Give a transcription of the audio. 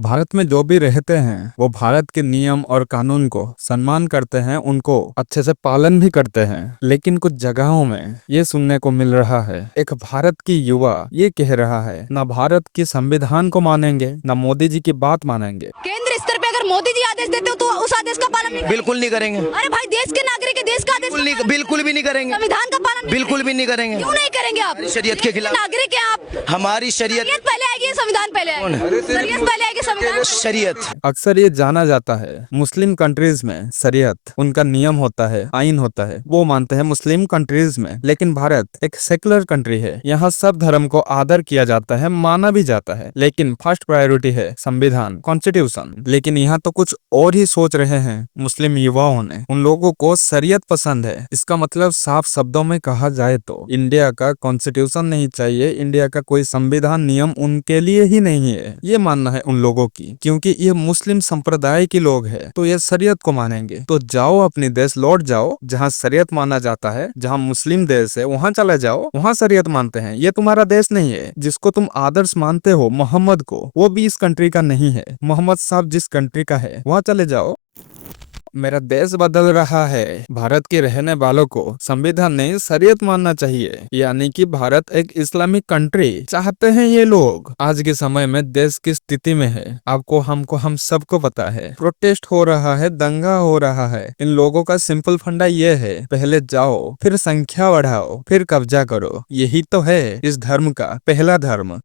भारत में जो भी रहते हैं वो भारत के नियम और कानून को सम्मान करते हैं, उनको अच्छे से पालन भी करते हैं। लेकिन कुछ जगहों में ये सुनने को मिल रहा है, एक भारत की युवा ये कह रहा है ना भारत की संविधान को मानेंगे ना मोदी जी की बात मानेंगे। केंद्र स्तर पे अगर मोदी जी आदेश देते हो तो उस आदेश का पालन नहीं बिल्कुल नहीं करेंगे। अरे भाई, देश के नागरिक है, देश का आदेश बिल्कुल भी नहीं करेंगे। संविधान का पालन नहीं बिल्कुल भी नहीं करेंगे। क्यों नहीं करेंगे आप? शरीयत के खिलाफ नागरिक है आप। हमारी शरीयत पहले आएगी या संविधान पहले आएगी? शरीयत पहले आएगी संविधान। शरीयत अक्सर ये जाना जाता है मुस्लिम कंट्रीज में शरीयत उनका नियम होता है, आइन होता है, वो मानते हैं मुस्लिम कंट्रीज में। लेकिन भारत एक सेकुलर कंट्री है, यहाँ सब धर्म को आदर किया जाता है, माना भी जाता है। लेकिन फर्स्ट प्रायोरिटी है संविधान, कॉन्स्टिट्यूशन। लेकिन यहाँ तो कुछ और ही सोच रहे हैं मुस्लिम युवाओं ने। उन लोगों को शरीयत पसंद है। इसका मतलब साफ शब्दों में कहा जाए तो इंडिया का कॉन्स्टिट्यूशन नहीं चाहिए, इंडिया का कोई संविधान नियम उनके लिए ही नहीं है, ये मानना है उन लोगों की। क्योंकि ये मुस्लिम संप्रदाय के लोग हैं तो ये शरीयत को मानेंगे। तो जाओ अपने देश लौट जाओ जहाँ शरीयत माना जाता है, जहाँ मुस्लिम देश है वहाँ चले जाओ, वहाँ शरीयत मानते हैं। ये तुम्हारा देश नहीं है। जिसको तुम आदर्श मानते हो मोहम्मद को, वो भी इस कंट्री का नहीं है। मोहम्मद साहब जिस कंट्री का है वहाँ चले जाओ। मेरा देश बदल रहा है, भारत के रहने वालों को संविधान नहीं शरीयत मानना चाहिए। यानी कि भारत एक इस्लामिक कंट्री चाहते हैं ये लोग। आज के समय में देश की स्थिति में है, आपको हमको हम सबको पता है। प्रोटेस्ट हो रहा है, दंगा हो रहा है। इन लोगों का सिंपल फंडा ये है, पहले जाओ फिर संख्या बढ़ाओ फिर कब्जा करो। यही तो है इस धर्म का पहला धर्म।